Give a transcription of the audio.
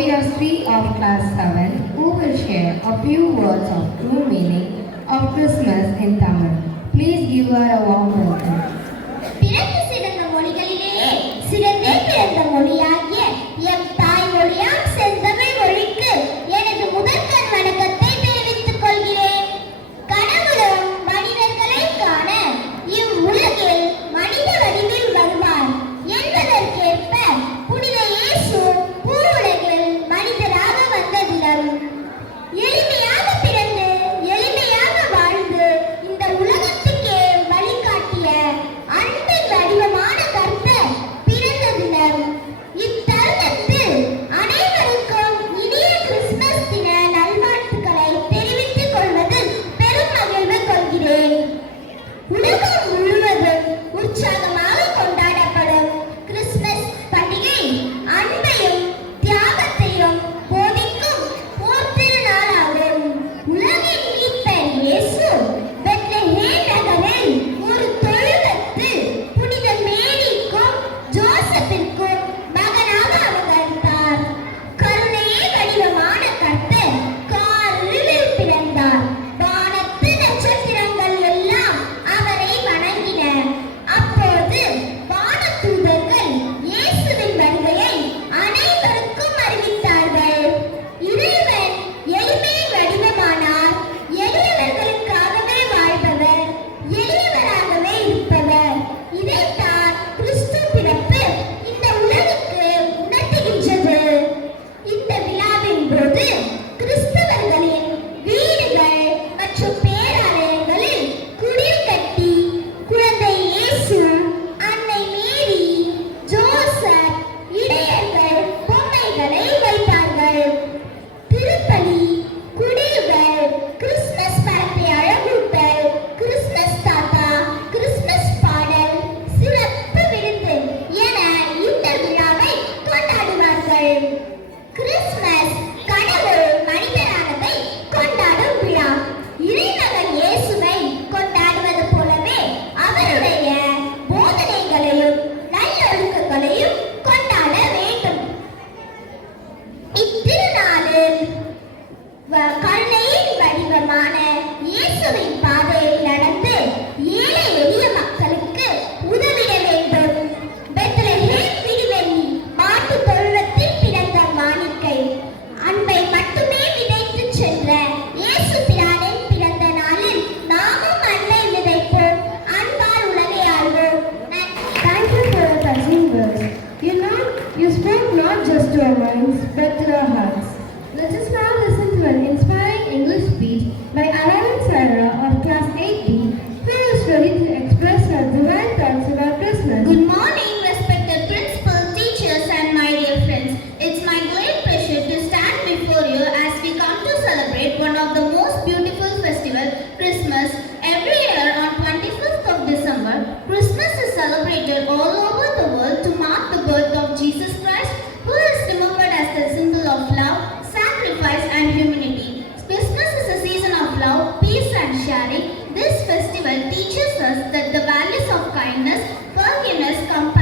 Oviasri of class 7 who will share a few words of true meaning of Christmas in Tamil. Please give her a warm welcome. பிறந்து சிறந்த மொழிகளிலேயே சிறந்தே பிறந்த மொழியாகிய M தாய் மொழியாம் செந்தமிழ் மொழிக்கு எனது முதற்கண் வணக்கத்தை தெரிவித்துக் கொள்கிறேன். கடவுளும் மனிதர்களை காண இவ்வுலகில் மனித வடிவில் வருவார் என்பதற்கேற்ப புனித இயேசு பூவுலகில் மனிதராக வந்ததிலும் எளிமையாக பிறந்து எளிமையாக வாழ்ந்து இந்த உலகத்துக்கே வழிகாட்டிய அன்பின் வடிவமான கர்த்தர் பிறந்த தினம். இத்தருணத்தில் அனைவருக்கும் இனிய கிறிஸ்துமஸ் தின நல்வாழ்த்துக்களை தெரிவித்துக் கொள்வதில் பெரும் மகிழ்வு கொள்கிறேன். உலகம் முழுவதும் உற்சாகமாக கொண்டாடப்படும் கிறிஸ்துமஸ் பண்டிகை அன்பையும் தியாகத்தையும் போதிக்கும் போர் திருநாளாகும். உலகின் மீட்பர் இயேசு பெத்லஹேம் நகரில் ஒரு தொழுவத்தில் புனித மேரிக்கும் ஜோசப்பிற்கும் மகனாக அவதரித்தார். கருணையே வடிவமான கர்த்தர் காரில் பிறந்தார். வானத்து நட்சத்திரங்கள் எல்லாம் அவரை வணங்கின. அப்போது வானதூதர்கள் இயேசுவின் வருகையை அனைவருக்கும் அறிவித்தார்கள். இறைவன் எளிமை வடிவமானார். எளியவர்களுக்காகவே வாழ்பவர், எளியவராகவே இருப்பவர். இதைத்தான் கிறிஸ்து பிறப்பு இந்த உலகுக்கு உணர்த்துகின்றது. இந்த விழாவின் போது கிறிஸ்தவர்களின் வீடுகள் மற்றும் பேராலயங்களில் குடில் கட்டி குழந்தை இயேசு, அன்னை மேரி, ஜோசப், இடையர்கள் பொம்மைகளை வைத்தார்கள். திருப்பலி, குடில்கள், கிறிஸ்துமஸ் பரப்பை அழகூட்டல், கிறிஸ்துமஸ் தாத்தா, கிறிஸ்துமஸ் பாடல், சிறப்பு விருந்து என இந்த விழாவை கொண்டாடுவார்கள். கிறிஸ்துமஸ் கடவுள் மனிதரானதை கொண்டாடும் விழா. இறைமகன் இயேசுவை கொண்டாடுவது போலவே அவருடைய போதனைகளையும் நல்லொழுக்கங்களையும் கொண்டாட வேண்டும். இத்திருநாளில் கருணையின் வடிவமான இயேசுவின் பாதையில் நடந்து ஏழை எளிய மக்களுக்கு உதவிட வேண்டும். பெத்லஹேம் விடிவெள்ளி மாட்டு தொழுவத்தில் பிறந்த மாணிக்கை அன்பை மட்டுமே விதைத்து சென்ற இயேசு பிரானின் பிறந்த நாளில் நாமும் அன்பை விதைப்போம். அன்பால் உலகை ஆள்வோம். Thank you for your touching words. You spoke not just to our minds but to our hearts. Let us now listen to an inspiring English speech by Alan Sarah of class 8B, who is ready to express her divine thoughts about Christmas. Good morning, respected principal, teachers, and my dear friends. It's my great pleasure to stand before you as we come to celebrate one of the most beautiful festivals, Christmas. Every year on 25th of December, Christmas is celebrated all over the world to mark the birth of Jesus Christ, who is remembered as the symbol of love, sacrifice, and humanity. Christmas is a season of love, peace, and sharing. This festival teaches us that the values of kindness, forgiveness, compassion,